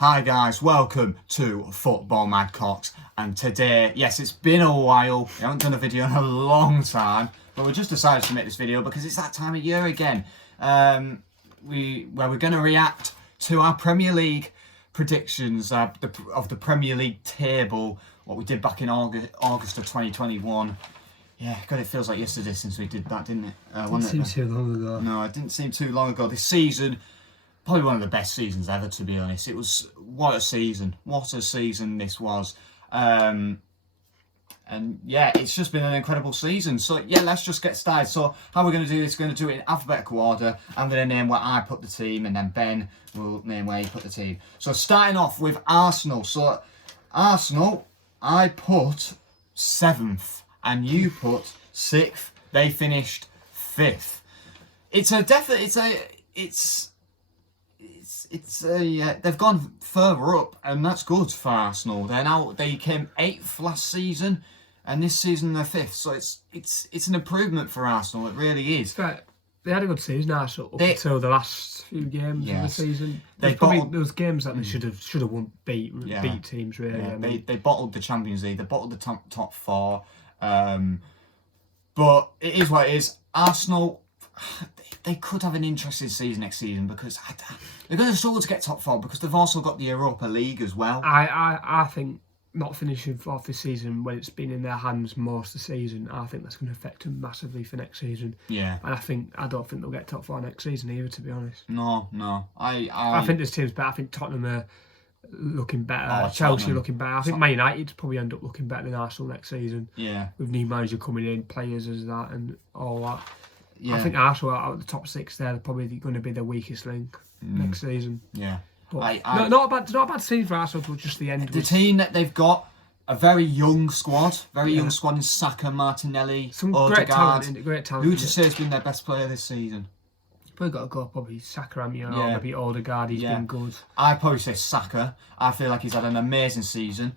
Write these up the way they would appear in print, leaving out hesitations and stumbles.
Hi guys, welcome to Football Madcocks, and today, yes, it's been a while, we haven't done a video in a long time, but we just decided to make this video because it's that time of year again, where we're going to react to our Premier League predictions of the Premier League table, what we did back in August of 2021. Yeah, God, it feels like yesterday since we did that, didn't it? Didn't seem too long ago. No, it didn't seem too long ago. This season, probably one of the best seasons ever, to be honest. It was, what a season this was. And yeah, it's just been an incredible season. So yeah, let's just get started. So how we're going to do this, we're going to do it in alphabetical order. I'm going to name where I put the team, and then Ben will name where he put the team. So starting off with Arsenal. So Arsenal, I put 7th, and you put 6th. They finished 5th. They've gone further up, and that's good for Arsenal. They came 8th last season, and this season they're 5th. So it's an improvement for Arsenal. It really is. Right. They had a good season, Arsenal, up until the last few games of the season. Those games that they should have won, beat teams really. Yeah, they bottled the Champions League. They bottled the top 4. But it is what it is. Arsenal, they could have an interesting season next season because they're going to struggle to get top 4 because they've also got the Europa League as well. I think not finishing 4th this season when it's been in their hands most of the season, I think that's going to affect them massively for next season. Yeah. And I don't think they'll get top 4 next season either, to be honest. No. I think this team's better. I think Tottenham are looking better. Chelsea Tottenham. Looking better. I think Man United probably end up looking better than Arsenal next season. Yeah. With new manager coming in, players as that, and all that. Yeah. I think Arsenal out of the top 6 there, they're probably going to be the weakest link next season. Yeah. But not a bad season for Arsenal, but just the end. The team that they've got, a very young squad. Young squad in Saka, Martinelli, some Odegaard. great talent. Who would you say has been their best player this season? Probably got to go Saka, or maybe Odegaard. He's been good. I'd probably say Saka. I feel like he's had an amazing season.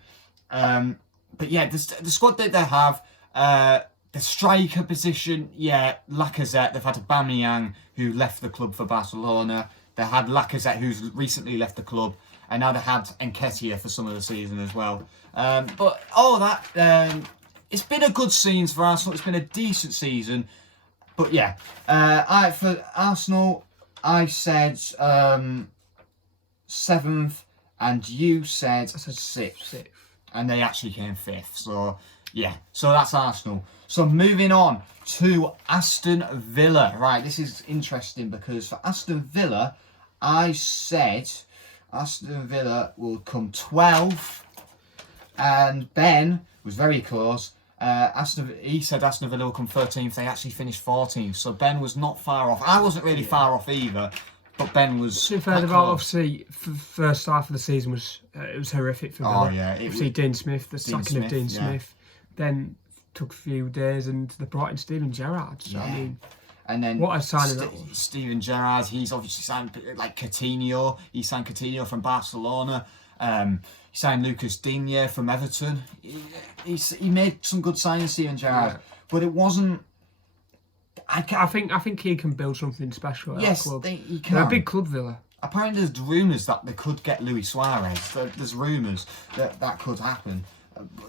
But yeah, the squad that they have, the striker position, Lacazette. They've had Aubameyang, who left the club for Barcelona. They had Lacazette, who's recently left the club, and now they had Nketiah for some of the season as well. But all that, it's been a good season for Arsenal. It's been a decent season. But yeah, for Arsenal, I said 7th, and you said 6th. And they actually came 5th. So yeah, so that's Arsenal. So moving on to Aston Villa. Right, this is interesting because for Aston Villa, I said Aston Villa will come 12th, and Ben was very close. He said Aston Villa will come 13th. They actually finished 14th, so Ben was not far off. I wasn't really far off either, but Ben was. To be fair, obviously, for the first half of the season was horrific for Villa. Oh yeah, obviously Dean Smith, the sacking of Dean Smith, then took a few days, and they brought in Steven Gerrard. So I mean, and then what a signing that was. Steven Gerrard, he's obviously signed like Coutinho. He signed Coutinho from Barcelona. He signed Lucas Digne from Everton. He made some good signings, Steven Gerrard, but it wasn't. I think he can build something special at yes, that club. He can. They're a big club, Villa. Apparently, there's rumours that they could get Luis Suarez. There's rumours that could happen.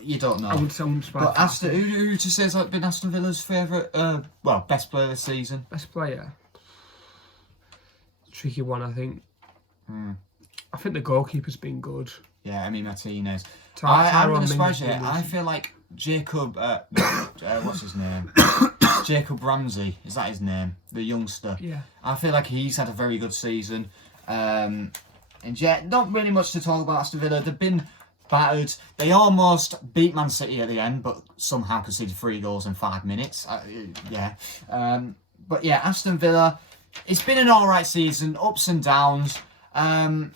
You don't know. I wouldn't but who would you say has been Aston Villa's favourite, best player this season? Best player? Tricky one, I think. I think the goalkeeper's been good. Yeah, Emi Martinez. I'm going to surprise you. I feel like Jacob, what's his name? Jacob Ramsey, is that his name? The youngster. Yeah. I feel like he's had a very good season. And yeah, not really much to talk about Aston Villa. They've been battered. They almost beat Man City at the end, but somehow conceded 3 goals in 5 minutes. But yeah, Aston Villa, it's been an alright season, ups and downs. And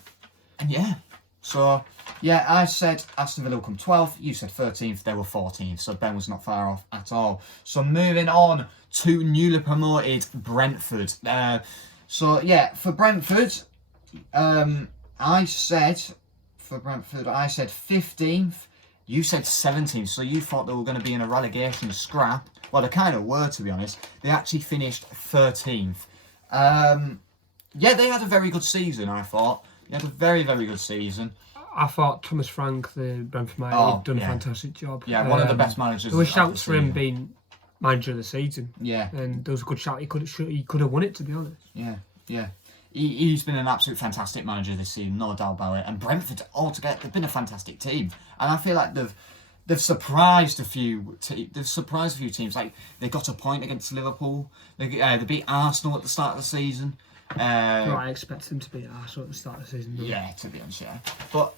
yeah, so yeah, I said Aston Villa will come 12th. You said 13th. They were 14th. So Ben was not far off at all. So moving on to newly promoted Brentford. So yeah, for Brentford, I said 15th. You said 17th. So you thought they were going to be in a relegation scrap. Well, they kind of were, to be honest. They actually finished 13th. Yeah, they had a very good season, I thought. He had a very, very good season. I thought Thomas Frank, the Brentford manager, had done a fantastic job. Yeah, one of the best managers. There were shouts for him being manager of the season. Yeah. And there was a good shout. He could have won it, to be honest. Yeah. He's been an absolute fantastic manager this season, no doubt about it. And Brentford altogether, they've been a fantastic team. And I feel like they've surprised a few. They've surprised a few teams. Like they got a point against Liverpool. They beat Arsenal at the start of the season. I expect them to beat Arsenal at the start of the season. Yeah, to be honest, yeah. But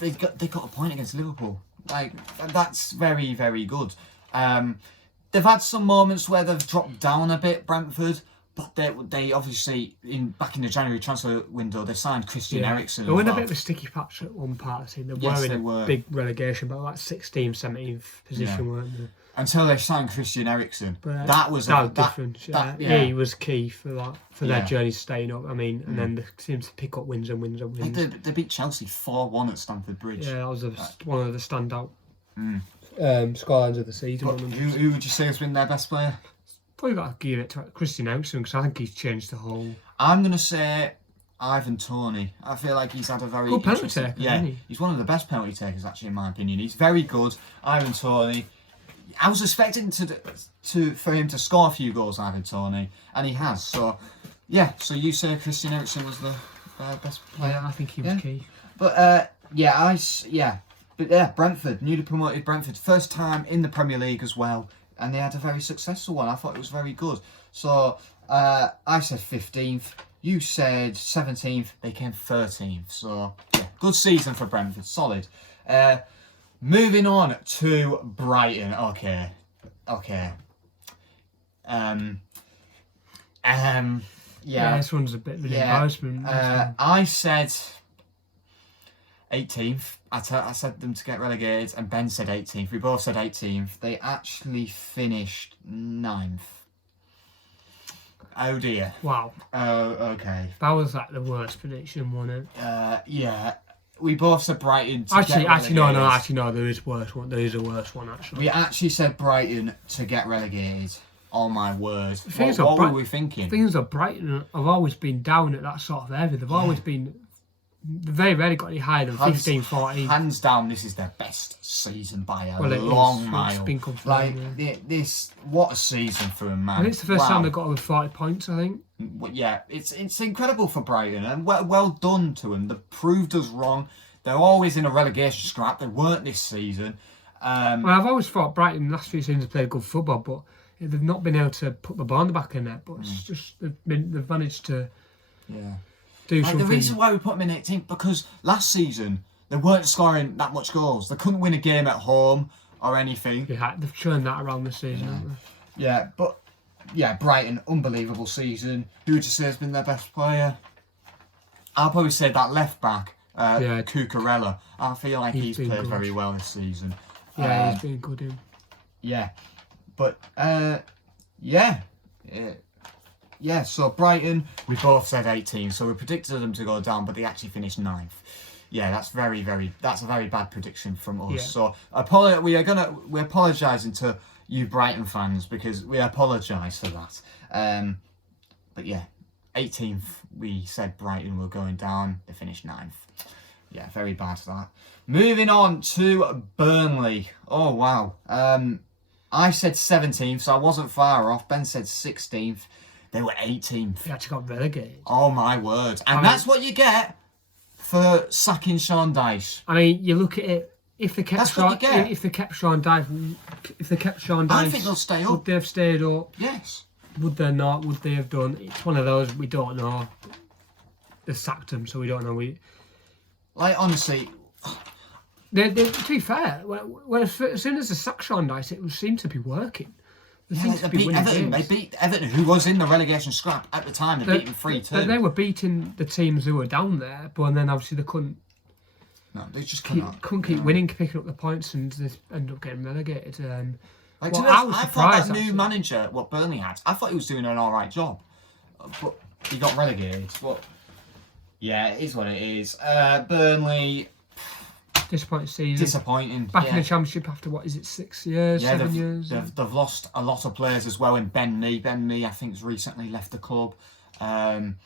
they got a point against Liverpool. Like that's very, very good. They've had some moments where they've dropped down a bit, Brentford. But they obviously back in the January transfer window they signed Christian Eriksen. They were in a bit of a sticky patch at one part of the season. They were in a big relegation, but like 16th, 17th position, weren't they? Until they signed Christian Eriksen, that was different. He was key for their journey staying up. I mean, and then they seemed to pick up wins and wins and wins. They beat Chelsea 4-1 at Stamford Bridge. Yeah, that was one of the standout scorelines of the season. Who would you say has been their best player? Probably got to give it to Christian Eriksen because I think he's changed the whole. I'm going to say Ivan Toney. I feel like he's had a very good penalty taker. Yeah, he's one of the best penalty takers actually, in my opinion. He's very good, Ivan Toney. I was expecting for him to score a few goals, Ivan Toney, and he has. So, yeah. So you say Christian Eriksen was the best player? Yeah, I think he was key. But Brentford, newly promoted Brentford, first time in the Premier League as well. And they had a very successful one. I thought it was very good. So I said 15th. You said 17th. They came 13th. So yeah, good season for Brentford. Solid. Moving on to Brighton. Okay. Yeah, this one's a bit of an embarrassment. I said 18th. I said them to get relegated, and Ben said 18th. We both said 18th. They actually finished 9th. Oh dear. Wow. Oh, okay. That was like the worst prediction, wasn't it? Yeah. We both said Brighton to get relegated. Actually, no, there is worse one. There is a worse one, actually. We actually said Brighton to get relegated. Oh my word. What were we thinking? Things are Brighton have always been down at that sort of area. They've always been. Very rarely got any higher than 15, 14. Hands down, this is their best season by a long mile. It's been confirmed, this, what a season for a man. And it's the first time they've got over 40 points, I think. Yeah, it's incredible for Brighton, and well done to them. They proved us wrong. They're always in a relegation scrap. They weren't this season. Well, I've always thought Brighton, the last few seasons, have played good football, but they've not been able to put the ball in the back of the net. But it's just they've managed to. Yeah. The reason why we put them in 18th, because last season they weren't scoring that much goals. They couldn't win a game at home or anything. Yeah, they've shown that around this season, haven't they? Yeah, but Brighton, unbelievable season. Who would you say has been their best player? I'll probably say that left back, Cucurella. I feel like he's played good. Very well this season. Yeah, he's been good. Yeah, but so Brighton, we both said 18, so we predicted them to go down, but they actually finished 9th. Yeah, that's a very bad prediction from us. Yeah. So we're apologising to you Brighton fans because we apologise for that. But yeah, 18th, we said Brighton were going down, they finished 9th. Yeah, very bad that. Moving on to Burnley. Oh wow. I said 17th, so I wasn't far off. Ben said 16th. They were 18th. They actually got relegated. Oh my word! And that's what you get for sacking Sean Dyche. I mean, you look at it. If they kept Sean Dyche, I think they'll stay up. Would they have stayed up? Yes. Would they not? Would they have done? It's one of those we don't know. They sacked him, so we don't know. Honestly. To be fair, as soon as they sacked Sean Dyche, it seemed to be working. They beat Everton. They beat Everton, who was in the relegation scrap at the time. They beat them 3-2. They were beating the teams who were down there, but then obviously they couldn't. No, they just couldn't keep winning, picking up the points, and they ended up getting relegated. I thought that new manager, what Burnley had, I thought he was doing an all right job, but he got relegated. But yeah, it is what it is. Burnley. Disappointing season. Disappointing. Back in the Championship after, 6 years, 7 years? They've lost a lot of players as well in Ben Mee. Ben Mee, I think, has recently left the club. And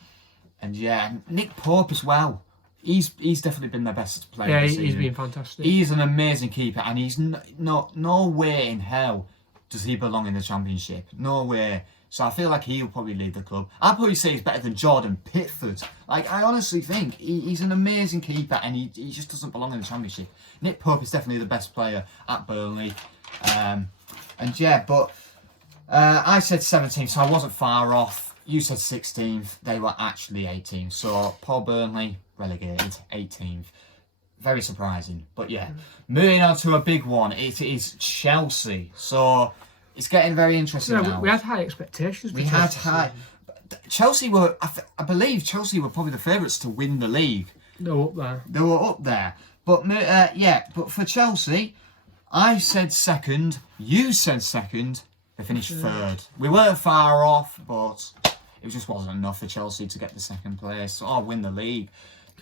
Nick Pope as well. he's definitely been their best player. Yeah, this he's season. been fantastic. He's an amazing keeper, and he's no way in hell does he belong in the Championship. No way. So I feel like he'll probably leave the club. I'd probably say he's better than Jordan Pickford. Like, I honestly think he's an amazing keeper, and he just doesn't belong in the Championship. Nick Pope is definitely the best player at Burnley. And yeah, but I said 17th, so I wasn't far off. You said 16th. They were actually 18th. So poor Burnley, relegated, 18th. Very surprising. But yeah, moving on to a big one. It is Chelsea. So it's getting very interesting now. We had high expectations. We had high. Chelsea were, I believe Chelsea were probably the favourites to win the league. They were up there. They were up there. But but for Chelsea, I said second. You said second. They finished third. We weren't far off, but it just wasn't enough for Chelsea to get the second place or win the league.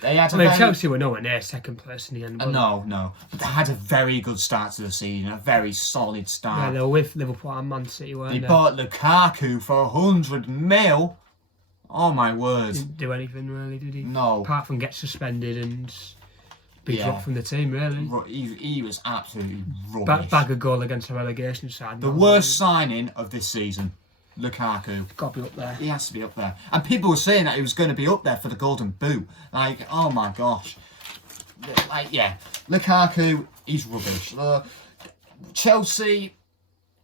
They had Chelsea were nowhere near second place in the end. No. But they had a very good start to the season, a very solid start. Yeah, they were with Liverpool and Man City, weren't they? They bought Lukaku for 100 mil. Oh my word. Didn't do anything really, did he? No. Apart from get suspended and be dropped from the team, really. He was absolutely rubbish. Bag a goal against a relegation side. The worst signing of this season. Lukaku. Got to be up there. He has to be up there. And people were saying that he was going to be up there for the Golden Boot. Like, oh my gosh. Like, yeah. Lukaku, he's rubbish. Chelsea,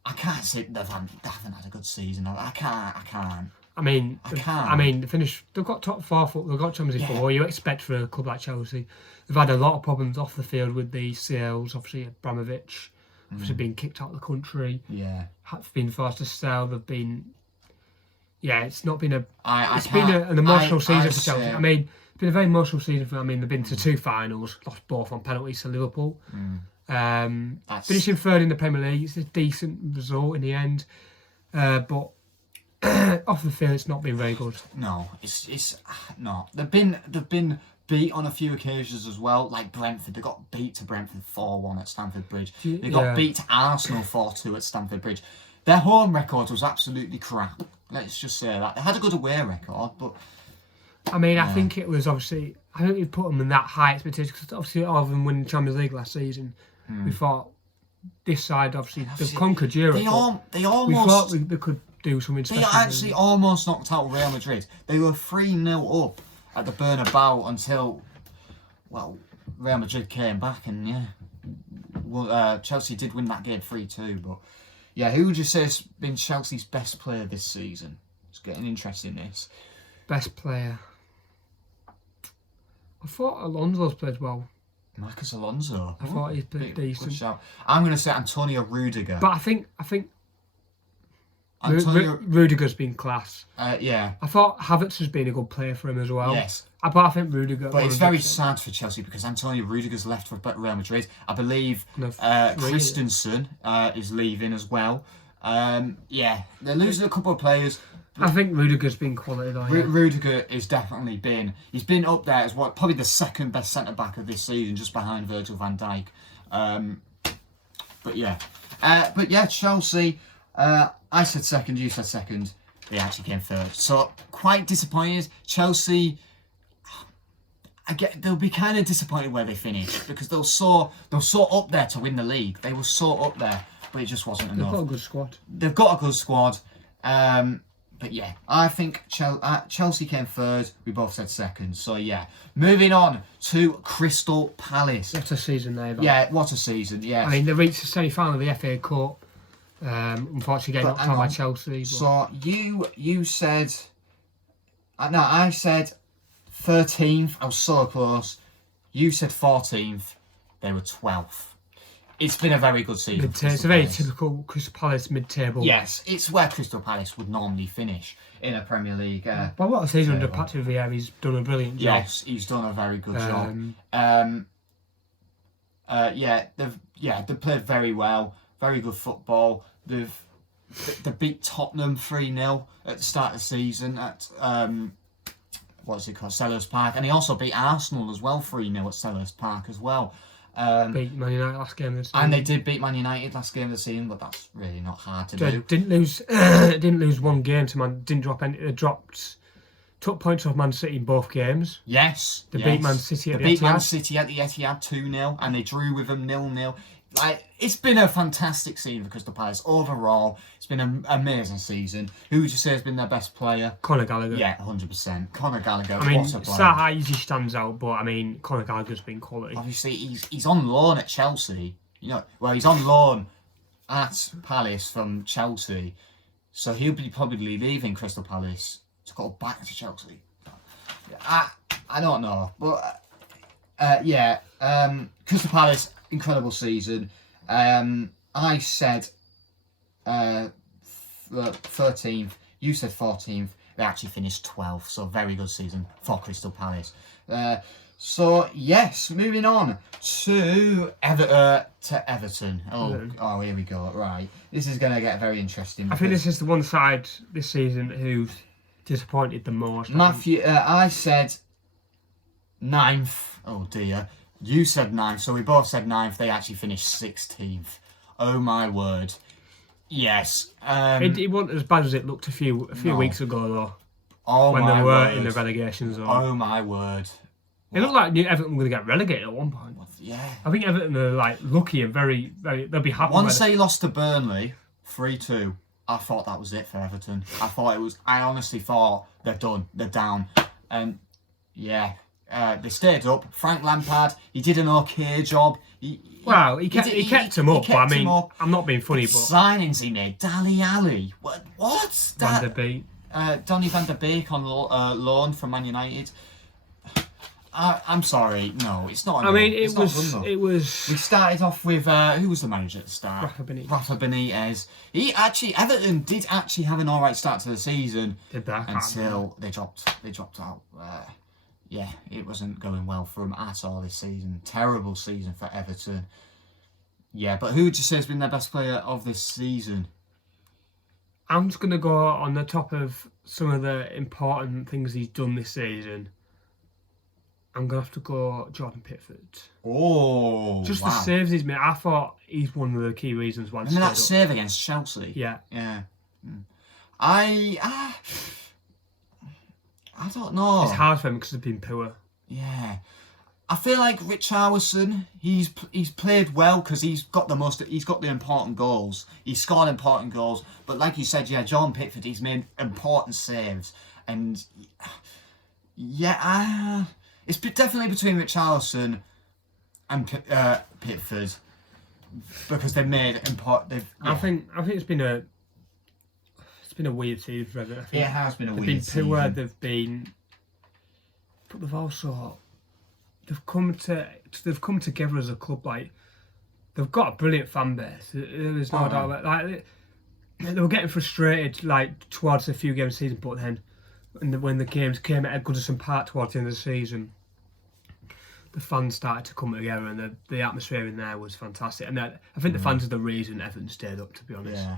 I can't say they haven't had a good season. I can't. They finished. They've got top four. They've got Champions League football. You expect for a club like Chelsea. They've had a lot of problems off the field with the sales. Obviously, Abramovich, obviously being kicked out of the country. Yeah, have been forced to sell. They've been. Yeah, it's not been a. It's been an emotional season for Chelsea. I mean, it's been a very emotional season for. I mean, they've been to two finals, lost both on penalties to Liverpool. Finishing third in the Premier League, it's a decent result in the end, but. Off the field, it's not been very good. No, it's no. They've been beat on a few occasions as well. Like Brentford, they got beat to Brentford 4-1 at Stamford Bridge. They got beat to Arsenal 4-2 at Stamford Bridge. Their home record was absolutely crap. Let's just say that they had a good away record, but I mean, I think it was obviously. I think we put them in that high expectation because obviously, other than winning the Champions League last season, we thought this side obviously they've conquered Europe. They almost. We thought they could do something special. They actually almost knocked out Real Madrid. They were 3-0 up at the Bernabeu until, well, Real Madrid came back and Chelsea did win that game 3-2. But yeah, who would you say has been Chelsea's best player this season? It's getting interesting. This best player. I thought Alonso's played well. Marcus Alonso. I thought he's played decent. Good shout. I'm going to say Antonio Rudiger. But I think. Rudiger's been class. Yeah. I thought Havertz has been a good player for him as well. Yes. But I think Rudiger. But it's very sad for Chelsea because Antonio Rudiger's left for Real Madrid. I believe Christensen is leaving as well. Yeah, they're losing a couple of players. I think Rudiger's been quality though. Yeah. Rudiger has definitely been. He's been up there as probably the second best centre back of this season, just behind Virgil van Dijk. But yeah, Chelsea. I said second, you said second. They actually came third. So quite disappointed. Chelsea, they'll be kind of disappointed where they finished because they were so up there to win the league. They were so up there, but it just wasn't enough. They've got a good squad. They've got a good squad. But yeah, I think Chelsea came third. We both said second. So yeah, moving on to Crystal Palace. What a season they've had. Yeah, what a season. Yeah. I mean, they reached the semi-final of the FA Cup. Unfortunately, getting knocked out by Chelsea. But... So you said, no, I said 13th. I was so close. You said 14th. They were 12th. It's been a very good season. It's a very typical Crystal Palace mid-table. Yes, it's where Crystal Palace would normally finish in a Premier League. But what a season under Patrick Vieira. He's done a brilliant job. Yes, he's done a very good job. They've played very well. Very good football. They beat Tottenham 3-0 at the start of the season at what's it called, Selhurst Park, and he also beat Arsenal as well 3-0 at Selhurst Park as well. Beat Man United last game of the season. And they did beat Man United last game of the season, but that's really not hard to do. Didn't lose one game to Man. Didn't drop any. Dropped took points off Man City in both games. Yes. They beat Man City at the beat Man Etihad. City at the Etihad 2-0, and they drew with them 0-0. Like, it's been a fantastic season for Crystal Palace. Overall, it's been an amazing season. Who would you say has been their best player? Conor Gallagher. Yeah, 100%. Conor Gallagher, I mean, what a player. Zaha easily stands out, but I mean, Conor Gallagher's been quality. Obviously, he's on loan at Chelsea. You know, well, he's on loan at Palace from Chelsea, so he'll be probably leaving Crystal Palace to go back to Chelsea. I don't know, but Crystal Palace, incredible season. I said 13th. You said 14th. They actually finished 12th, so very good season for Crystal Palace. So yes, moving on to Everton. Oh, here we go. Right, this is going to get very interesting. I think this is the one side this season who's disappointed the most. Matthew, I said 9th. Oh dear. You said 9th, so we both said 9th. They actually finished 16th. Oh my word. Yes. It wasn't as bad as it looked a few weeks ago, though. Oh when my they were word. in the relegation zone. Oh my word. It looked like Everton were going to get relegated at one point. Yeah. I think Everton are like lucky and very, very. They'll be happy. Once they lost to Burnley 3-2, I thought that was it for Everton. I honestly thought they're done. They're down. And yeah. They stayed up. Frank Lampard, he did an okay job. He kept him up. I mean, I'm not being funny, but signings he made. Dali Ali. What? Van der Beek. Donny van der Beek on loan from Man United. I'm sorry. No, it's not. I mean, it was. We started off with who was the manager at the start? Rafa Benitez. Everton did actually have an all right start to the season until they dropped out. Yeah, it wasn't going well for them at all this season. Terrible season for Everton. Yeah, but who would you say has been their best player of this season? I'm just going to go on the top of some of the important things he's done this season. I'm going to have to go Jordan Pickford. Oh, just the saves he's made. I thought he's one of the key reasons why. Remember that save against Chelsea? Yeah. I don't know. It's hard for him because they've been poor. Yeah. I feel like Richarlison, he's played well because he's got the important goals. He's scored important goals. But like you said, Jordan Pickford, he's made important saves. And it's definitely between Richarlison and Pickford because they've made important. I think it's been a weird season for Everton. It has been a weird season. They've been poor. They've been, but they've also come together as a club. Like they've got a brilliant fan base. There's no doubt about like they were getting frustrated like towards a few games of the season, but then when the games came at Goodison Park towards the end of the season, the fans started to come together and the atmosphere in there was fantastic. And I think the fans are the reason Everton stayed up, to be honest. Yeah.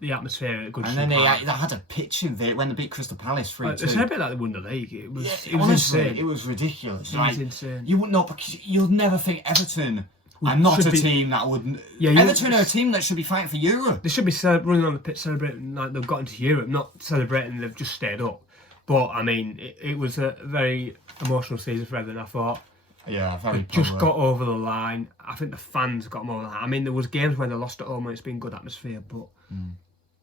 The atmosphere at Goodison and then they Park. had a pitch in there when they beat Crystal Palace 3-2. It's a bit like they won the league. It was honestly, insane. it was ridiculous. It was insane. You would not, because you'll never think Everton are not a team that would. Everton are a team that should be fighting for Europe. They should be running on the pitch celebrating like they've got into Europe, not celebrating they've just stayed up. But I mean, it was a very emotional season for Everton. I thought. Yeah, very. Just got over the line. I think the fans got them over the line. I mean, there was games when they lost at home and it's been good atmosphere, but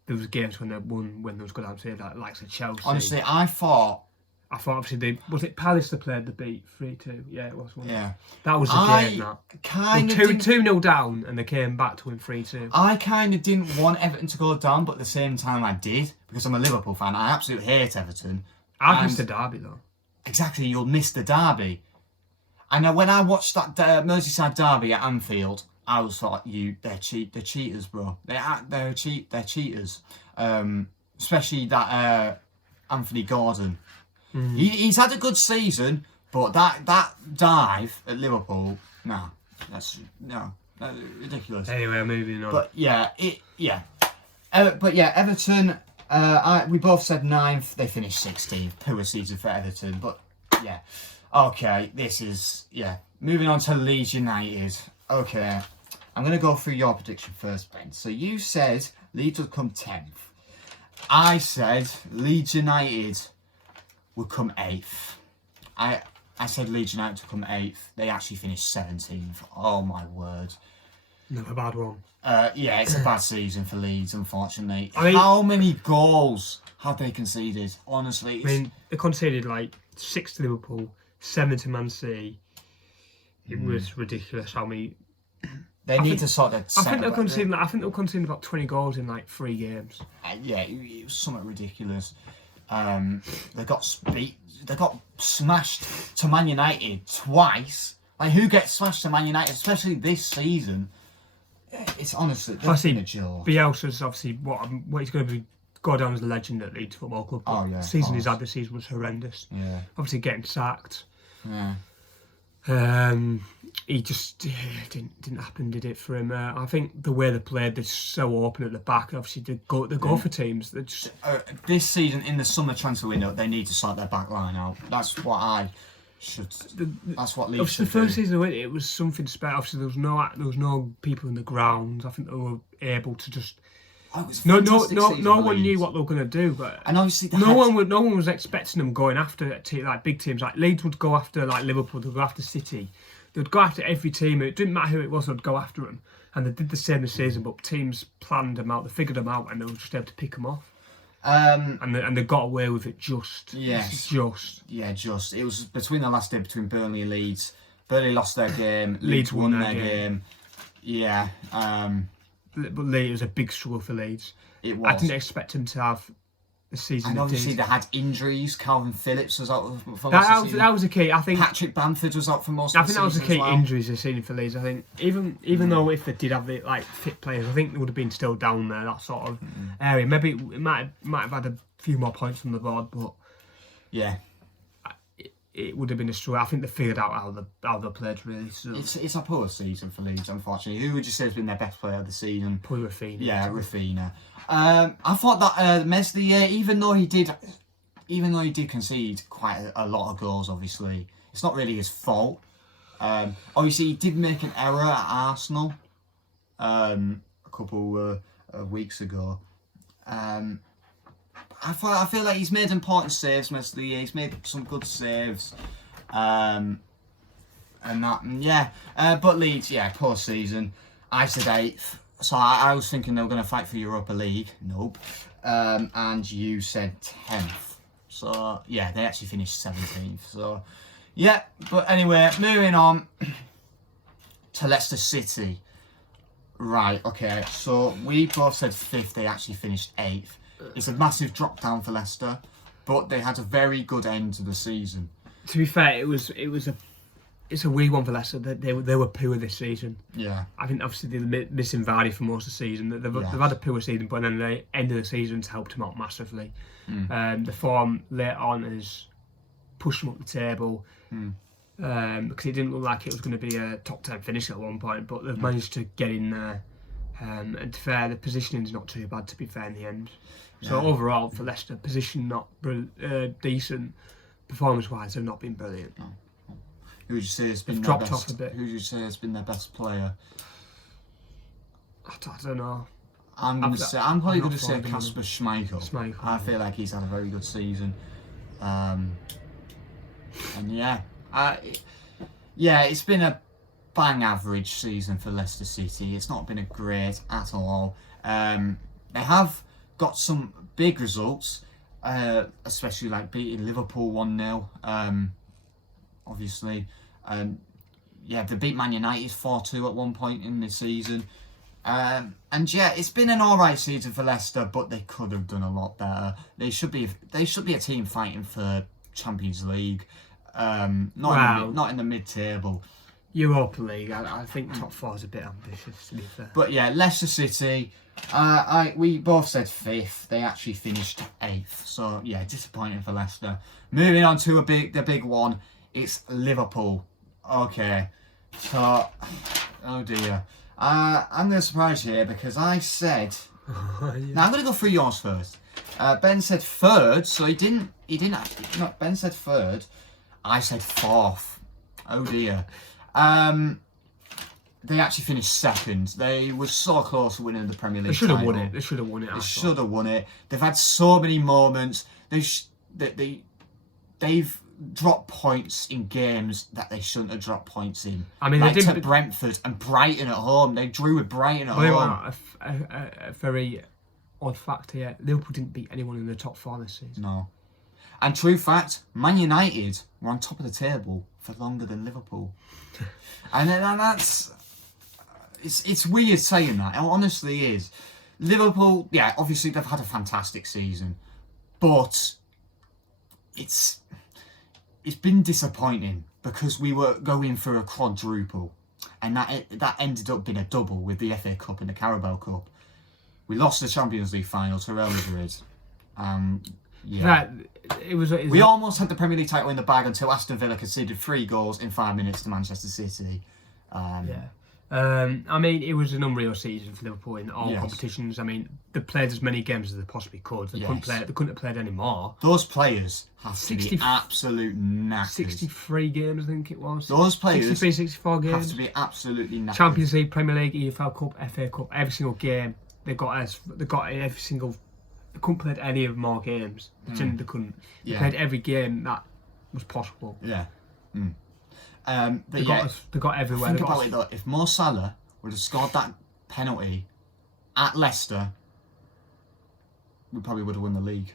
there was games when they won when there was good atmosphere, like Chelsea. Honestly, I thought obviously was it Palace that played the beat 3-2? Yeah, it was. Yeah, that was the game. That kind of 2-0 down and they came back to win 3-2. I kind of didn't want Everton to go down, but at the same time I did because I'm a Liverpool fan. I absolutely hate Everton. I've missed the derby though. Exactly, you'll miss the derby. And when I watched that Merseyside derby at Anfield, I was like, they're cheaters, bro. They're cheaters. Especially that Anthony Gordon. He's had a good season, but that dive at Liverpool, that's ridiculous. Anyway, moving on. But Everton. We both said 9th. They finished 16th. Poor season for Everton, but yeah. Okay, this is, moving on to Leeds United. Okay, I'm going to go through your prediction first, Ben. So you said Leeds would come 10th. I said Leeds United would come 8th. I said Leeds United to come 8th. They actually finished 17th. Oh my word. Not a bad one. Yeah, it's a bad season for Leeds, unfortunately. I mean, how many goals have they conceded? Honestly, they conceded like 6 to Liverpool, 7 to Man City. It was ridiculous how many. They need to sort that. I think they'll concede about 20 goals in like 3 games. Yeah, it was something ridiculous. They got smashed to Man United twice. Like, who gets smashed to Man United, especially this season? It's honestly been a joke. Bielsa's obviously what he's going to go down as a legend at Leeds Football Club. Oh yeah, the season he's had this season was horrendous. Yeah, obviously getting sacked. Yeah. He just didn't happen, did it, for him? I think the way they played, they're so open at the back. Obviously, they go for teams. They just this season in the summer transfer window, they need to sort their back line out. That's what that's what Leeds should the first season it was something special. Obviously, there was no people in the ground. I think they were able to just. No one knew what they were going to do, but and obviously no one was expecting them going after like big teams. Like Leeds would go after like Liverpool, they'd go after City, they'd go after every team. It didn't matter who it was, they'd go after them, and they did the same this season. But teams planned them out, they figured them out, and they were just able to pick them off. And they got away with it just. Yes. Just. Yeah, just. It was between the last day between Burnley and Leeds. Burnley lost their game. Leeds won their game. Yeah. But it was a big struggle for Leeds. It was. I didn't expect them to have the season. And obviously they had injuries. Calvin Phillips was out for most that of the season. That was the key. I think Patrick Bamford was out for most of the season. I think that was the key well. injuries this season for Leeds. I think even though if they did have the fit players, I think they would have been still down there, that sort of area. Maybe it might have had a few more points on the board, but yeah. It would have been a struggle. I think they figured out how they played, really. So. It's a poor season for Leeds, unfortunately. Who would you say has been their best player of the season? Probably Rafinha. Yeah, Rafinha. I thought that Meslier, even though he did concede quite a lot of goals, obviously, it's not really his fault. Obviously, he did make an error at Arsenal a couple of weeks ago. I feel like he's made important saves, Meslier. He's made some good saves. And that, yeah. But Leeds, yeah, poor season. I said 8th. So I was thinking they were going to fight for Europa League. Nope. And you said 10th. So, yeah, they actually finished 17th. So, yeah. But anyway, moving on to Leicester City. Right, okay. So we both said 5th. They actually finished 8th. It's a massive drop down for Leicester, but they had a very good end to the season. To be fair, it's a weird one for Leicester. They were poor this season. Yeah. I think obviously they're missing Vardy for most of the season. They've had a poor season, but then the end of the season's helped them out massively. The form later on has pushed them up the table because it didn't look like it was going to be a top 10 finish at one point, but they've managed to get in there. And to be fair, the positioning's not too bad, to be fair, in the end. So overall, for Leicester, position not decent. Performance-wise, they've not been brilliant. No. Who would you say has been dropped off a bit? Who would you say has been their best player? I don't know. I'm probably going to say Kasper Schmeichel. I feel like he's had a very good season. And yeah, it's been a bang average season for Leicester City. It's not been a great at all. They have got some big results, especially like beating Liverpool 1-0, obviously. They beat Man United 4-2 at one point in the season. And yeah, it's been an alright season for Leicester, but they could have done a lot better. They should be a team fighting for Champions League, not in the mid-table. Europa League, I think top 4 is a bit ambitious, to be fair. But yeah, Leicester City, we both said 5th. They actually finished 8th. So yeah, disappointing for Leicester. Moving on to the big one, it's Liverpool. Okay, so oh dear, I'm going to surprise you here because I said. Now I'm going to go through yours first. Ben said 3rd, so he didn't. No, Ben said 3rd. I said 4th. Oh dear. They actually finished 2nd. They were so close to winning the Premier League. They should have won it. They should have won it. They've had so many moments. they've dropped points in games that they shouldn't have dropped points in. I mean, like they to didn't. Brentford and Brighton at home. They drew with Brighton at home. A very odd fact here. Liverpool didn't beat anyone in the top 4 this season. No. And true fact, Man United were on top of the table for longer than Liverpool. and that's... It's weird saying that. It honestly is. Liverpool, yeah, obviously they've had a fantastic season. But it's been disappointing because we were going for a quadruple. And that ended up being a double with the FA Cup and the Carabao Cup. We lost the Champions League final to Real Madrid. Yeah. We almost had the Premier League title in the bag until Aston Villa conceded 3 goals in 5 minutes to Manchester City. I mean, it was an unreal season for Liverpool in all Yes. competitions. I mean, they played as many games as they possibly could. They couldn't have played any more. Those players have to be absolute knackers. 63 games, I think it was. Those players 63, 64 games. have to be absolutely knackered. Champions League, Premier League, EFL Cup, FA Cup, every single game they got every single. They couldn't play any more games. They couldn't. They played every game that was possible. Yeah. But they got everywhere. Think about it though. If Mo Salah would have scored that penalty at Leicester, we probably would have won the league.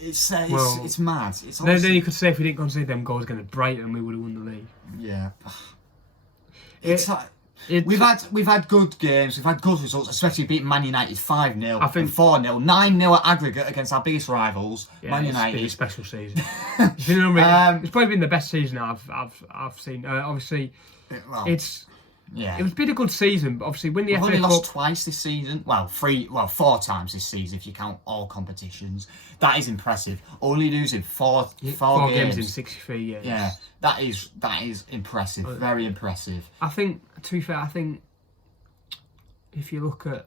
It's mad. It's then you could say if we didn't concede them goals against Brighton, we would have won the league. Yeah. We've had good games, we've had good results, especially beating Man United 5-0 and 4-0, 9-0 at aggregate against our biggest rivals, Man United. It's been a special season. It's been unreal. It's probably been the best season I've seen. Obviously, it's been a good season, but obviously when the FA Cup... We've only lost Cup twice this season. Well, 4 times this season if you count all competitions. That is impressive. Only losing four games in 63 years. Yeah, that is impressive. Very impressive. I think, to be fair, if you look at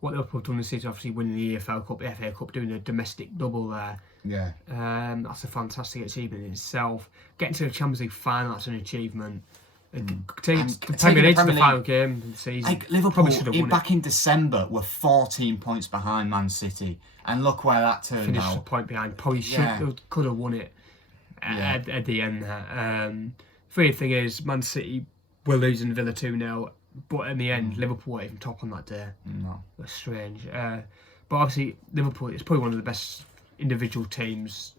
what Liverpool have done this season, obviously winning the EFL Cup, the FA Cup, doing a domestic double there. Yeah. That's a fantastic achievement in itself. Getting to the Champions League final, that's an achievement. Taking the Premier League to the final game of the season. Like Liverpool, back in December, were 14 points behind Man City. And look where that turned Finished out. a point behind. Probably could have won it at the end there. The thing is, Man City were losing Villa 2-0. But in the end, Liverpool weren't even top on that day. No. That's strange. But obviously, Liverpool is probably one of the best individual teams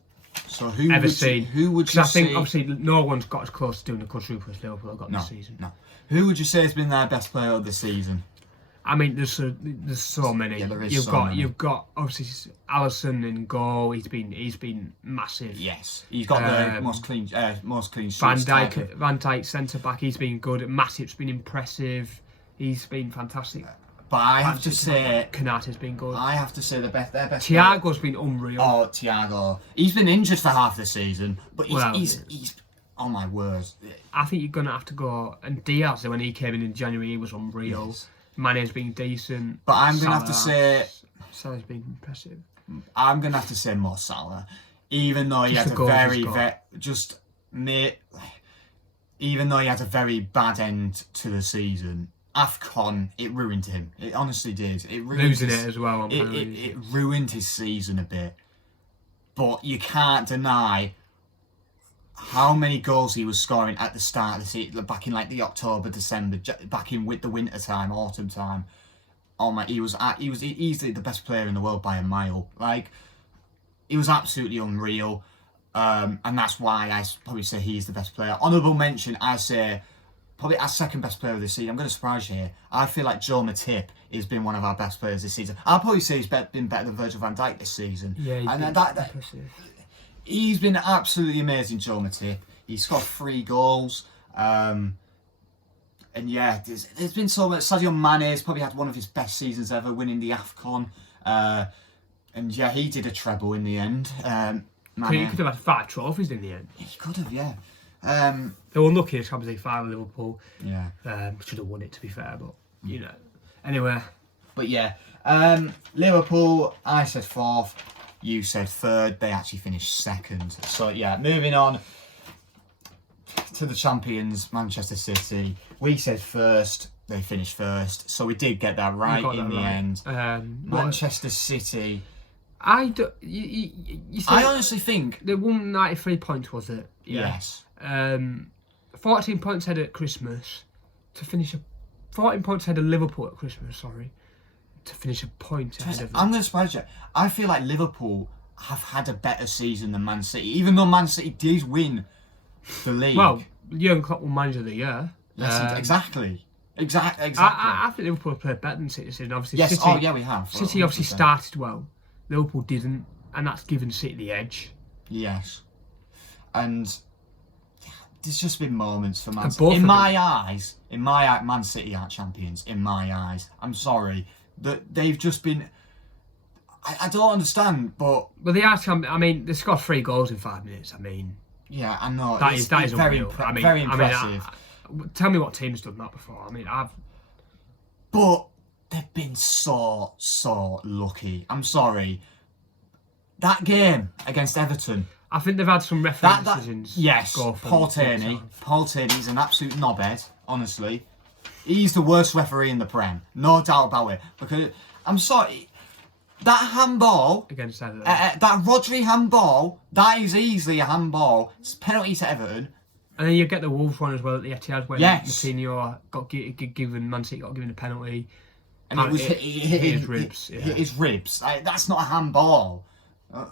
ever seen. Who would you say? I think obviously no one's got as close to doing a quadruple as Liverpool have got this season. No. Who would you say has been their best player of the season? I mean, there's so many. Yeah, you've got obviously Alisson in goal. He's been massive. Yes, he's got the most clean sheets. Van Dijk centre back. He's been good. Matip's been impressive. He's been fantastic. But I have to say, Konate's been good. I have to say their best. Thiago's been unreal. Oh, Thiago. He's been injured for half the season, but he's oh my word. I think you're gonna have to go. And Diaz, when he came in January, he was unreal. Yes. Mane's been decent. But I'm gonna have to say Salah's been impressive. I'm gonna have to say Mo Salah, even though he had a very bad end to the season. AFCON, it ruined him. It honestly did. It ruined losing it as well. It ruined his season a bit. But you can't deny how many goals he was scoring at the start of the season, back in like the October, December, back in with the winter time, autumn time. Oh my, he was easily the best player in the world by a mile. Like, he was absolutely unreal. And that's why I probably say he's the best player. Honourable mention, I say, probably our second best player of the season. I'm going to surprise you here. I feel like Joe Matip has been one of our best players this season. I'll probably say he's been better than Virgil van Dijk this season. Yeah, impressive. He's been absolutely amazing, Joe Matip. He's scored 3 goals. And yeah, there's been so much. Sadio Mane's probably had one of his best seasons ever, winning the AFCON. And yeah, he did a treble in the end. He could have had 5 trophies in the end. He could have, yeah. They were unlucky as Champions League final, Liverpool. Yeah. Should have won it, to be fair, but you know. Anyway. But yeah, Liverpool, I said 4th. You said 3rd. They actually finished 2nd. So yeah, moving on to the champions, Manchester City. We said 1st. They finished 1st. So we did get that right in the end. Manchester City You said I honestly think they won 93 points, was it? yes. 14 points ahead at Christmas to finish 14 points ahead of Liverpool at Christmas. Sorry, to finish a point ahead of them. I'm going to surprise you. I feel like Liverpool have had a better season than Man City, even though Man City did win the league. Well, Jurgen Klopp won Manager of the Year. Exactly. I think Liverpool have played better than City. And obviously, Yes. City, Oh, yeah, we have. City obviously 100%. started well. Liverpool didn't, and that's given City the edge. Yes. And there's just been moments for Man And City. both In of my eyes, Man City aren't champions. In my eyes, I'm sorry that they've just been. I don't understand, but Well, they are champions. I mean, they scored 3 goals in 5 minutes. I mean, yeah, I know that it's is very unreal. very impressive. Tell me what team's done that before. I mean, But they've been so lucky. I'm sorry. That game against Everton. I think they've had some referee That decisions. yes, go for Paul them. Tierney. Paul Tierney's an absolute knobhead. Honestly, he's the worst referee in the Prem. No doubt about it. Because I'm sorry, that handball. Against Everton. That Rodri handball, that is easily a handball. It's a penalty to Everton. And then you get the Wolves one as well at the Etihad when Yes. Coutinho got given, Man City got given a penalty. And it was it hit his ribs. Hit his ribs. That's not a handball. Oh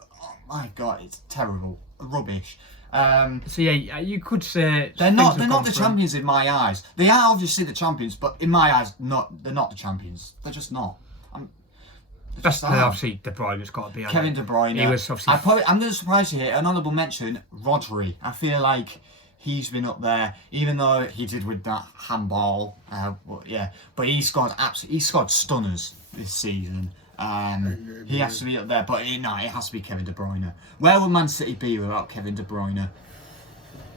my God, it's terrible. Rubbish. So yeah, you could say They're not the champions in my eyes. They are obviously the champions, but in my eyes, they're not the champions. They're just not. That's obviously De Bruyne's got to be. Kevin De Bruyne. He was obviously. I'm going to surprise you here. An honourable mention, Rodri. I feel like he's been up there, even though he did with that handball. But he scored stunners this season. He has to be up there, but it has to be Kevin De Bruyne. Where would Man City be without Kevin De Bruyne?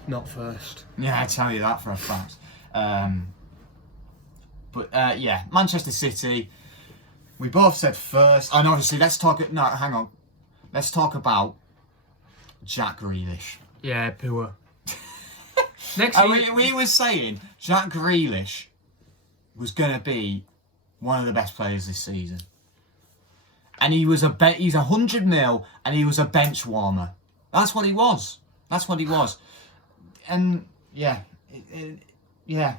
Not first. Yeah, I tell you that for a fact. Manchester City. We both said first, and obviously let's talk about Jack Grealish. Yeah, poor. Next we were saying Jack Grealish was going to be one of the best players this season. And he's 100 mil, and he was a bench warmer. That's what he was. And it's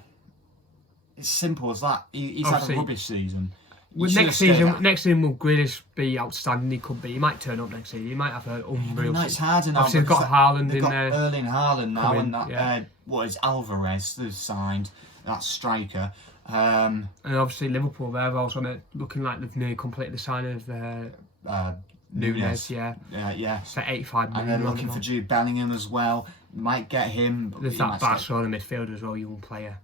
simple as that. He's had a rubbish season. Next season will Grealish be outstanding? He could be. He might turn up next season. He might have an unreal. It's harder now. Obviously, they've got Haaland in there. Erling Haaland now, and that yeah. what is Alvarez they've signed, that striker. And obviously Liverpool, they're also looking like they've nearly completed the signing of Nunez. Yeah. So 85 million. And they're looking for Jude Bellingham as well. Might get him. But there's that Barcelona midfielder as well, young player.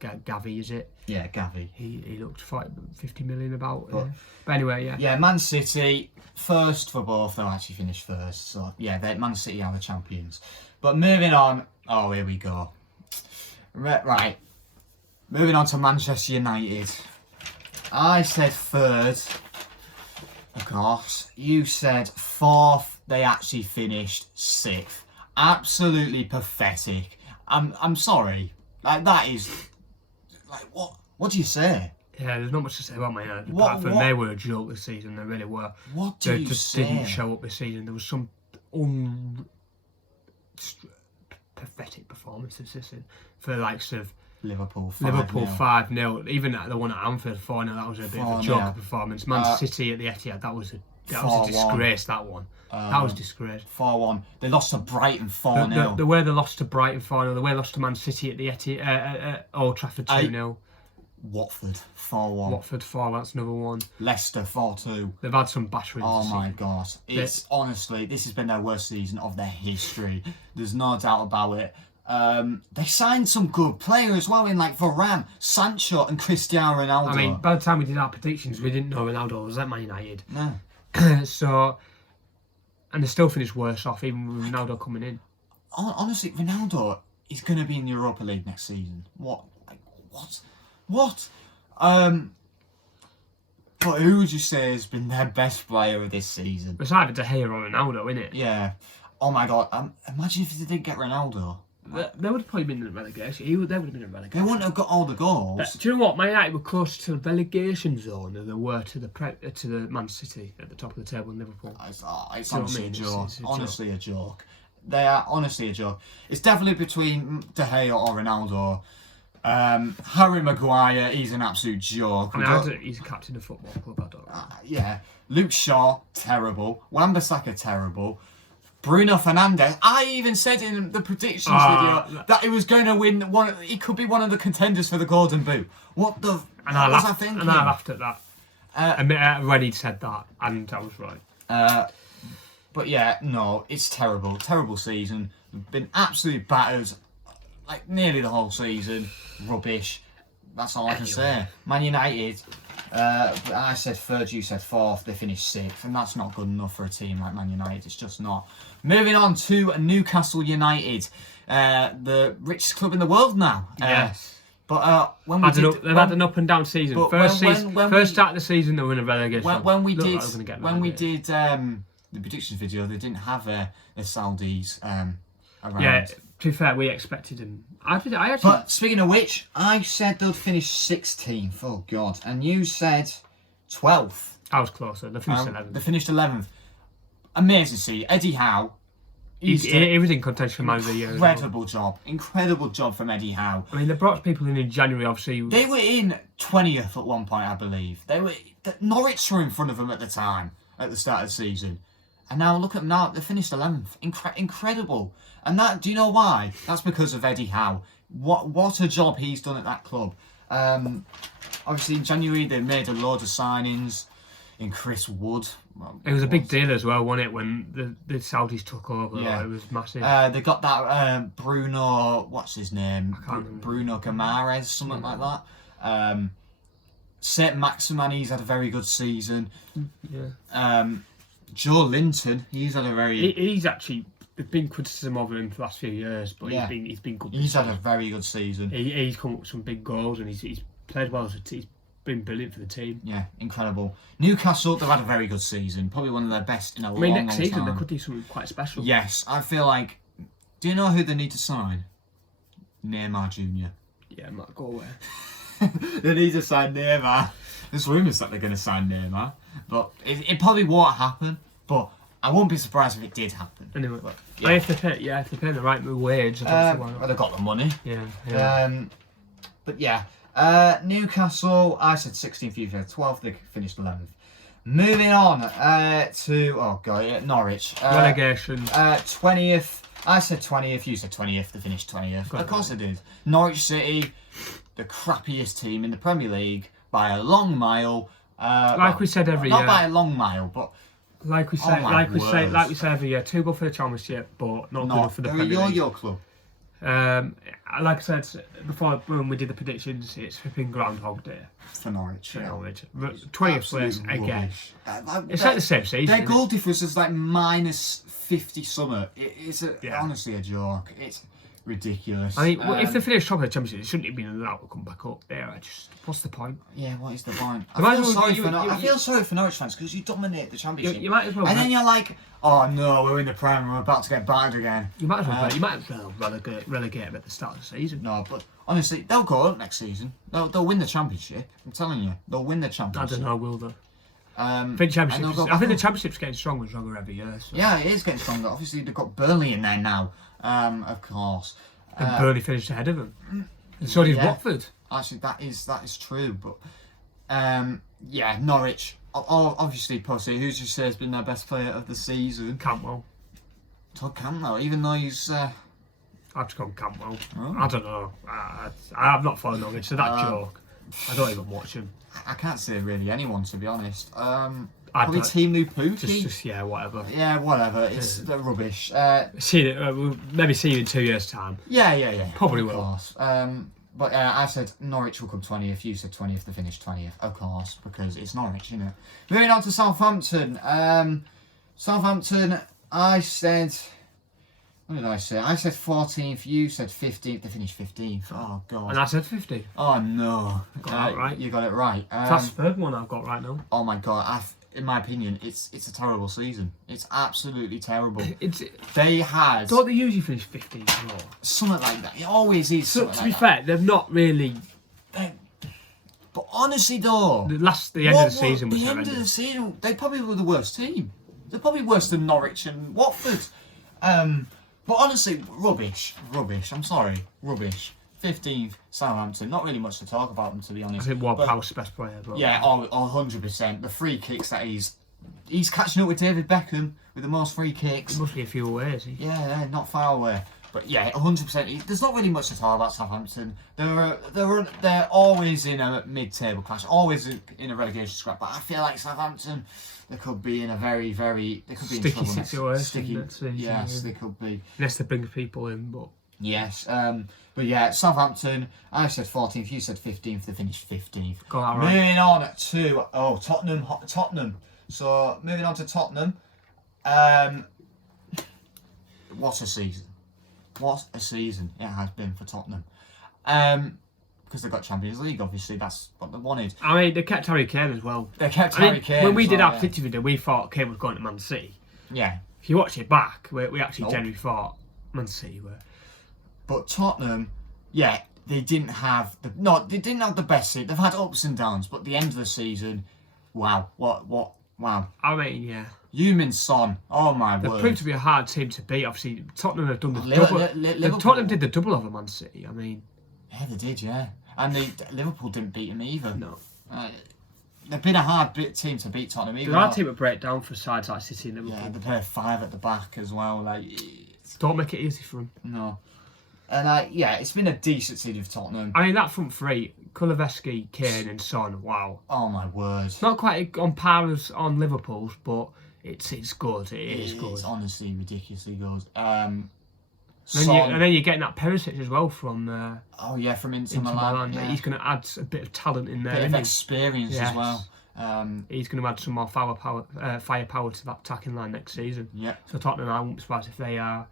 Gavi, is it? Yeah, Gavi. He looked 50 million about. But anyway, yeah. Yeah, Man City, first for both. They'll actually finish first. So, yeah, Man City are the champions. But moving on. Oh, here we go. Right. Moving on to Manchester United. I said third. Of course. You said fourth. They actually finished sixth. Absolutely pathetic. I'm sorry. That is what do you say? Yeah, there's not much to say about Man United. Apart from they were a joke this season. They really were. What do you say? They just didn't show up this season. There was some pathetic performances this season for the likes of Liverpool 5-0. Even the one at Anfield 4-0, that was a bit of a joke performance. Man City at the Etihad, that was a disgrace. That one. That was disgrace. 4-1. They lost to Brighton 4-0. The way they lost to Brighton 4-0, the way they lost to Man City at the Etihad, Old Trafford 2-0. Watford 4-1. Watford 4, that's another one. Leicester 4-2. They've had some batterings. Oh my God. It's honestly, this has been their worst season of their history. There's no doubt about it. They signed some good players as well in like Varane, Sancho and Cristiano Ronaldo. I mean, by the time we did our predictions, we didn't know Ronaldo was at Man United. No. So, and they still finished worse off even with Ronaldo coming in. Honestly, Ronaldo is going to be in the Europa League next season. What? What? But who would you say has been their best player of this season? It's either De Gea or Ronaldo, isn't it? Yeah. Oh my God. Imagine if they didn't get Ronaldo. They would have probably been in the relegation. They would have been in They relegation. wouldn't have got all the goals. Do you know what? Man United were closer to the relegation zone than they were to the Man City at the top of the table in Liverpool. It's Do you know what I honestly mean? a joke. It's a joke. Honestly a joke. They are honestly a joke. It's definitely between De Gea or Ronaldo. Harry Maguire, he's an absolute joke. He's a captain of a football club. I don't know. Yeah. Luke Shaw, terrible. Wan-Bissaka, terrible. Bruno Fernandes. I even said in the predictions video that he was going to win he could be one of the contenders for the Golden Boot. What was I thinking? And I laughed at that. When he said that, and I was right. But yeah, no, it's terrible. Terrible season. We've been absolutely battered, like nearly the whole season. Rubbish. That's all I can say. Man United. I said third, you said fourth. They finished sixth, and that's not good enough for a team like Man United. It's just not. Moving on to Newcastle United, the richest club in the world now. Yes. But when we they've had an up and down season. First start of the season, they were in a relegation. When we did the predictions video, they didn't have the Saudis around. Yeah, to be fair, we expected them. I actually. But speaking of which, I said they'd finish 16th. Oh God! And you said 12th. I was closer. They finished 11th. They finished 11th. Amazing to see Eddie Howe. He was in contention for Man of the Year. Incredible job from Eddie Howe. I mean, they brought people in January. Obviously, they were in 20th at one point, I believe. Norwich were in front of them at the time at the start of the season. And now look at them now, they finished 11th. Incredible. And that, do you know why? That's because of Eddie Howe. What a job he's done at that club. Obviously in January they made a load of signings in Chris Wood. Well, it was a big deal as well, wasn't it, when the Saudis took over? Yeah. It was massive. They got that Bruno, what's his name? I can't remember. Bruno Guimaraes, something like that. St. Maximan, he's had a very good season. Yeah. Joe Linton, he's had a very... He's actually... There's been criticism of him for the last few years, but yeah. he's been good. He's had a very good season. He's come up with some big goals and he's played well. He's been brilliant for the team. Yeah, incredible. Newcastle, they've had a very good season. Probably one of their best in a long time. Next season they could do something quite special. Yes, I feel like... Do you know who they need to sign? Neymar Jr. Yeah, Matt, go away. They need to sign Neymar. There's rumours that they're going to sign Neymar. But it probably won't happen. But I won't be surprised if it did happen. Anyway, but, yeah. if they pay the right wage, well, they've got the money. Yeah. But yeah, Newcastle, I said 16th, you said 12th, they finished 11th. Moving on to, Norwich. Relegation. 20th, I said 20th, you said 20th, they finished 20th. Of course they did. Norwich City, the crappiest team in the Premier League by a long mile. We said every year. Not by a long mile, but... Like we say every year, 2 go for the Championship, but not good enough for the Premier League. Your club. Like I said before, when we did the predictions, it's flipping Groundhog Day For Norwich. 20th place again. It's like the same season. Their goal difference is like minus 50 something. It's honestly a joke. It's ridiculous. I mean, if they finish top of the Championship, they shouldn't have been allowed to come back up there. What's the point? Yeah, what is the point? I feel sorry for Norwich fans because you dominate the Championship. You might as well. And then you're like, oh no, we're in the Prem, we're about to get battered again. You might as well relegate them at the start of the season. No, but honestly, they'll go up next season. They'll win the Championship. I'm telling you, they'll win the Championship. I don't know, will they? I think the Championship's getting stronger and stronger every year. So. Yeah, it is getting stronger. Obviously, they've got Burnley in there now, of course. And Burnley finished ahead of them. And so did Watford. Actually, that is true. But Norwich. Obviously, Pussy, who's just has been their best player of the season? Cantwell. Todd Cantwell, even though he's... I've just gone Cantwell. Oh. I don't know. I've not followed Norwich, so that joke. I don't even watch him. I can't say really anyone, to be honest. Probably Team Luputi. Just whatever. Yeah, whatever. It's rubbish. We'll maybe see you in 2 years' time. Yeah. Probably of will. Course. But I said Norwich will come 20th. You said 20th. They finished 20th, of course, because it's Norwich, isn't it? Moving on to Southampton. Southampton, I said... What did I say? I said 14th, you said 15th, they finished 15th. Oh, God. And I said 50. Oh, no. I got that right. You got it right. That's the third one I've got right now. Oh, my God. in my opinion, it's a terrible season. It's absolutely terrible. It's They had don't they usually finish 15th or something like that. It always is. so? Something To be like fair, they've not really. but honestly, though, The end of the season was the end of the season. They probably were the worst team. They're probably worse than Norwich and Watford. But honestly, rubbish. I'm sorry, rubbish. 15th, Southampton. Not really much to talk about them, to be honest. I think Ward-Prowse's best player. But Yeah, 100%. The free kicks that he's catching up with David Beckham with the most free kicks. it must be a few away, is he? Yeah, not far away. But yeah, 100%. There's not really much to talk about Southampton. They're always in a mid-table clash, always in a relegation scrap. But I feel like Southampton, they could be in a very, very Sticky trouble situation next season, yes, yeah. they could be. Unless they bring people in, but Yes. But yeah, Southampton. I said 14th. You said 15th. They finished 15th. got that right. Moving on to Tottenham. So moving on to Tottenham. What a season! What a season it has been for Tottenham. Because they got Champions League, obviously that's what they wanted. I mean, they kept Harry Kane as well. They kept Harry Kane. When we as did well, our predictive video, we thought Kane was going to Man City. yeah. If you watch it back, we actually Nope. genuinely thought Man City were. But Tottenham, yeah, they didn't have the best season. They've had ups and downs, but the end of the season, wow, wow. I mean, yeah. Heung-min Son, oh my They've word. proved to be a hard team to beat. Obviously, Tottenham have done the Liverpool- double. Tottenham did the double over Man City. I mean, Yeah, they did, yeah. And Liverpool didn't beat them either. no. They've been a hard team to beat Tottenham. They're a hard team to break down for sides like City and Liverpool. Yeah, they play 5 at the back as well. Like, Don't make it easy for them. no. And yeah, it's been a decent season for Tottenham. I mean, that front three, Kulusevski, Kane and Son, wow. Oh my word. It's not quite on par as on Liverpool's, but it's good. It is good. It's honestly ridiculously good. And Son, then you're getting that Perisic as well from oh yeah, from Inter Inter Milan. Milan. Yeah. He's going to add a bit of talent in there. Bit of isn't he? experience Yes. as well. He's going to add some more firepower to that attacking line next season. Yeah. So Tottenham, I wouldn't be surprised if they are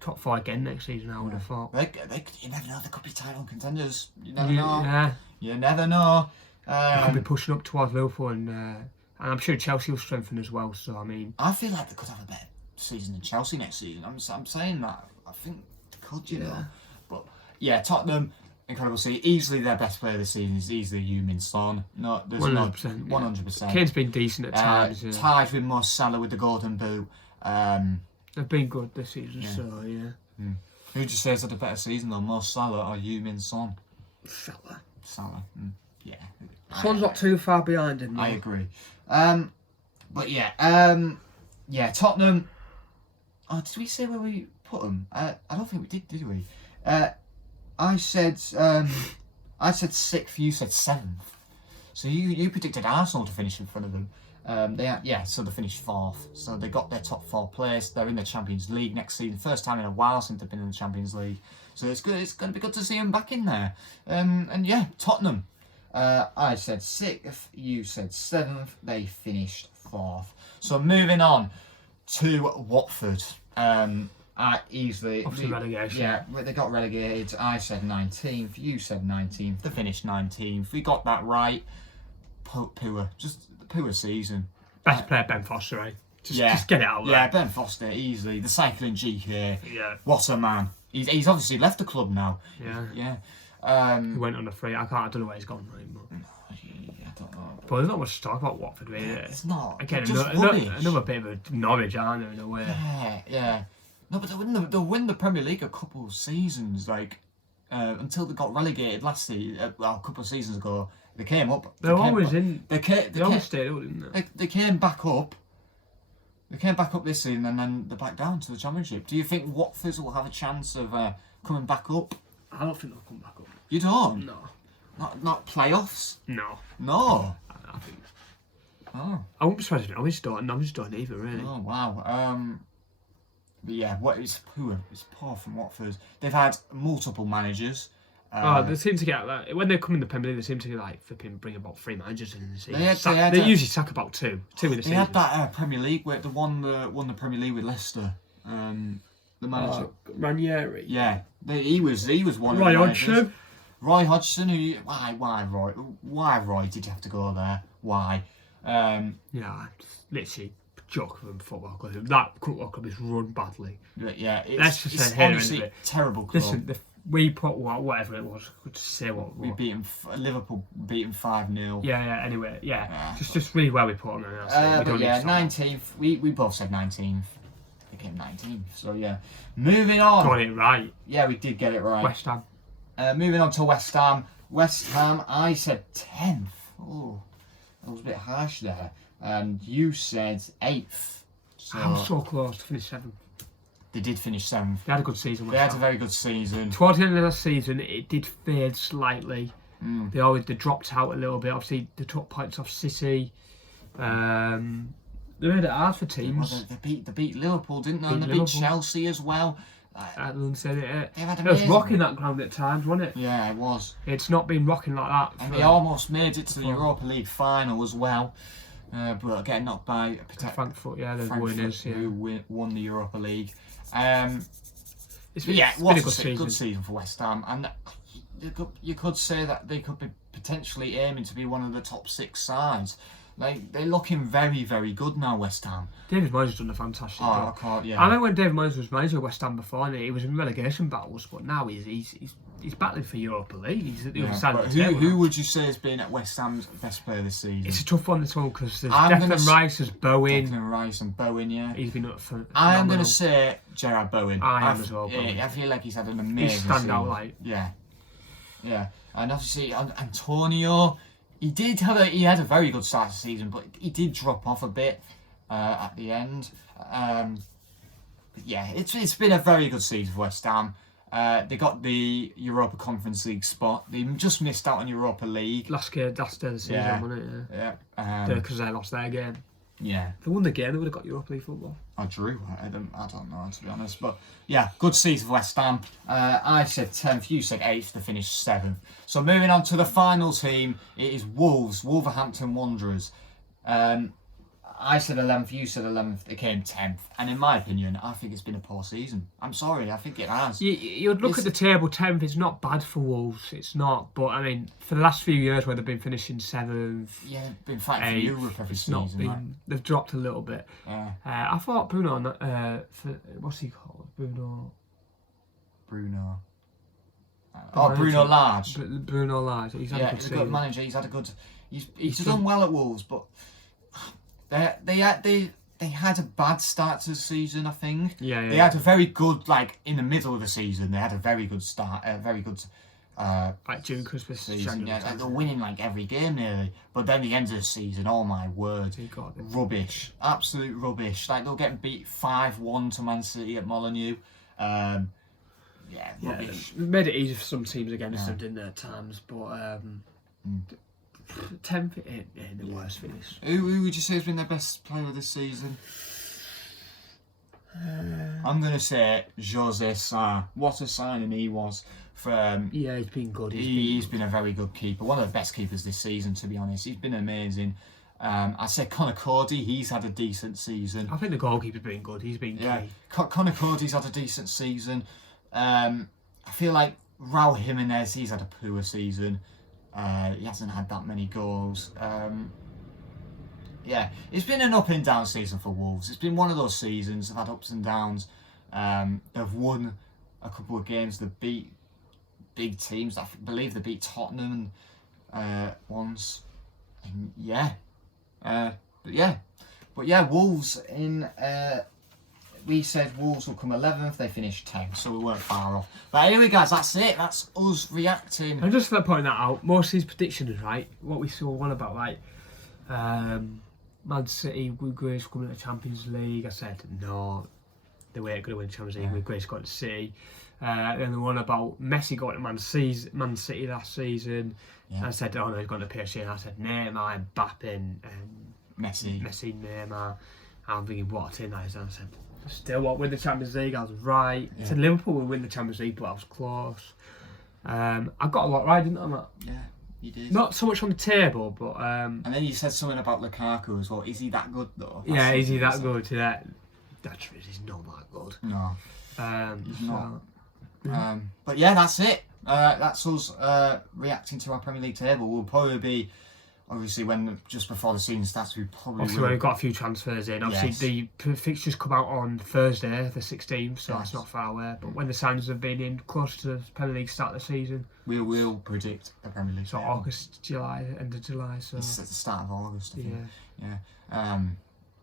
top 4 again next season. I would have thought. You never know. They could be title contenders. You never know. Yeah, You never know. they could be pushing up towards Liverpool, and I'm sure Chelsea will strengthen as well. So I mean, I feel like they could have a better season than Chelsea next season. I'm saying that. I think they could, you know. But yeah, Tottenham, incredible season. Easily their best player this season is easily Heung-min Son. No, there's 100%. 100%. Kane's been decent at times. Tied with Mo Salah with the Golden Boot. They've been good this season. So yeah. Who just says had a better season though, Mo Salah or Heung-min Son? Salah. Yeah. Son's not too far behind him. I agree. But yeah, Tottenham. Oh, did we say where we put them? I don't think we did we? I said 6th. You said 7th. So you predicted Arsenal to finish in front of them. So they finished 4th. So they got their top 4 place. They're in the Champions League next season. First time in a while since they've been in the Champions League. So it's good. It's going to be good to see them back in there. And yeah, Tottenham. I said 6th. You said 7th. They finished 4th. So moving on to Watford. Obviously relegation. Yeah, they got relegated. I said 19th. You said 19th. They finished 19th. We got that right. Poor season. Best player Ben Foster, eh? Just get it out there. Yeah, Ben Foster easily. The cycling GK. Yeah. What a man. He's obviously left the club now. Yeah. Yeah. He went on a free. I don't know where he's gone. Right, but. I don't know. But there's not much to talk about Watford, really. It's not. Again, They're just rubbish. another bit of a Norwich, aren't they, in a way? Yeah. No, but they'll win the Premier League a couple of seasons, like until they got relegated last season. A couple of seasons ago, they came up. They're always in. They always stayed up, didn't they? They came back up. They came back up this season, and then they're back down to the Championship. Do you think Watford will have a chance of coming back up? I don't think they'll come back up. You don't? No. Not playoffs? No. No. I think. Oh. I wouldn't be surprised if Norwich don't either, really. Oh wow. But yeah, it's poor. It's poor from Watford. They've had multiple managers. They seem to get like, when they come in the Premier League, they seem to like flipping bring about 3 managers in the season. They usually sack about two in the season. They had that Premier League where won the Premier League with Leicester. The manager Ranieri. Yeah, he was one. Roy of the Hodgson. Roy Hodgson. Why Roy? Why Roy? Did you have to go there? Why? Yeah, literally joke of a football club. That football club is run badly. Yeah, Let's just it's say here honestly it. terrible club. Listen, we put whatever it was. Could say what We beat them. Liverpool beat them 5-0. Yeah. Anyway, just really well we put them. But yeah, 19th. We both said 19th. They came 19th. So yeah, moving on. Got it right. Yeah, we did get it right. West Ham. Moving on to West Ham. West Ham, I said 10th. Oh, that was a bit harsh there. And you said 8th. So I was so close to finish 7th. They did finish 7th. They had a good season. They had a very good season. Towards the end of the season, it did fade slightly. They dropped out a little bit. Obviously, they took points off City. They made it hard for teams. They beat Liverpool, didn't they? And they beat Chelsea as well. Everyone said it. It was rocking that ground at times, wasn't it? Yeah, it was. It's not been rocking like that. And they almost made it to the Europa League final as well. But getting knocked by Frankfurt, the winners, who won the Europa League. It was a good season for West Ham, and you could say that they could be potentially aiming to be one of the top 6 sides. Like, they're looking very, very good now, West Ham. David Moyes has done a fantastic job. I know when David Moyes was manager of West Ham before, and he was in relegation battles, but now he's battling for Europa League. He's at the other side of the table. Who would you say has been at West Ham's best player this season? It's a tough one this one because there's Declan Rice, there's Bowen. Declan Rice and Bowen, yeah. He's been up for. I am going to say Gerard Bowen. I am as well. I feel like he's had an amazing season. He's standout light. Yeah. And obviously Antonio, he had a very good start to the season, but he did drop off a bit at the end. But yeah, it's been a very good season for West Ham. They got the Europa Conference League spot. They just missed out on Europa League. Last day of the season, wasn't it? Yeah. Because they lost their game. Yeah. If they won the game, they would have got Europa League football. I drew. I don't know, to be honest. But yeah, good season for West Ham. I said 10th, you said 8th, to finish 7th. So moving on to the final team, it is Wolverhampton Wanderers. I said 11th, you said 11th, they came 10th. And in my opinion, I think it's been a poor season. I'm sorry, I think it has. You'd look at the table, 10th, it's not bad for Wolves, it's not. But, I mean, for the last few years where they've been finishing 7th... Yeah, they've been fighting for Europe every season. They've dropped a little bit. Yeah. I thought Bruno, what's he called? Bruno... Bruno Lage. Bruno Lage, he's had a good season. Good manager, he's done well at Wolves, but... They had a bad start to the season, I think. Yeah. They had a very good, in the middle of the season, they had a very good start, June, Christmas season. Yeah, they were winning every game nearly. But then the end of the season, oh my word, rubbish, absolute rubbish. They were getting beat 5-1 to Man City at Molineux. Rubbish. Made it easy for some teams against them, didn't they, at times? But 10th ain't the worst finish. Who would you say has been their best player this season? I'm going to say Jose Sa. What a signing he was. He's been good. He's been a very good keeper. One of the best keepers this season, to be honest. He's been amazing. I said Conor Cody, he's had a decent season. I think the goalkeeper's been good. He's been key. Conor Cody's had a decent season. I feel like Raul Jimenez, he's had a poor season. He hasn't had that many goals. It's been an up and down season for Wolves. It's been one of those seasons. They've had ups and downs. They've won a couple of games. They've beat big teams. I believe they beat Tottenham once. And Wolves in... we said Wolves will come 11th, they finished 10th, so we weren't far off. But anyway, guys, that's it. That's us reacting. And just to point that out, most of these predictions, right, what we saw one about, Man City with Grace coming to the Champions League. I said, no, they weren't going to win the Champions League with Grace going to City. Then the one about Messi going to Man City last season. Yeah. I said, oh no, he's going to PSG. And I said, Neymar, Mbappe, and Messi, Neymar. I'm thinking, what a team that is. And I said, still won't win the Champions League. I was right. I said Liverpool will win the Champions League, but I was close. I got a lot right, didn't I, Matt? Yeah, you did. Not so much on the table, but... and then you said something about Lukaku as well. Is he that good, though? Is he that good? Yeah. That's true, he's not that good. No. He's not. But yeah, that's it. That's us reacting to our Premier League table. We'll probably be obviously when just before the season starts, we probably Obviously, will. we've got a few transfers in. Obviously, the fixtures come out on Thursday, the 16th, so that's not far away. But when the signings have been in, close to the Premier League start of the season, we will predict the Premier League. So August, July, end of July. So it's at the start of August. I think. Yeah.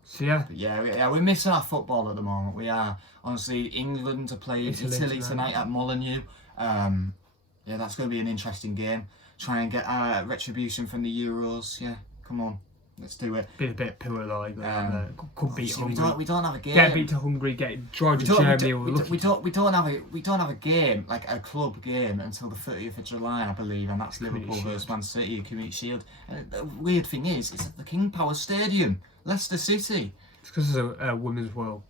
So yeah. Yeah, we're missing our football at the moment. We are. Honestly, England are playing Italy tonight at Molineux. Yeah, that's going to be an interesting game. Try and get retribution from the Euros. Yeah, come on, let's do it. Been a bit poor though. Could beat Hungary. We don't have a game. Get beat to Hungary. Get Georgia, Germany. We don't have a game like a club game until the 30th of July, I believe, and that's Liverpool versus Man City, Community Shield. And the weird thing is, it's at the King Power Stadium, Leicester City. It's because there's a Women's World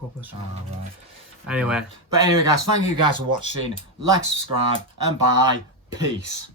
Cup or something. Oh, right. Anyway, guys, thank you guys for watching. Like, subscribe, and bye. Peace.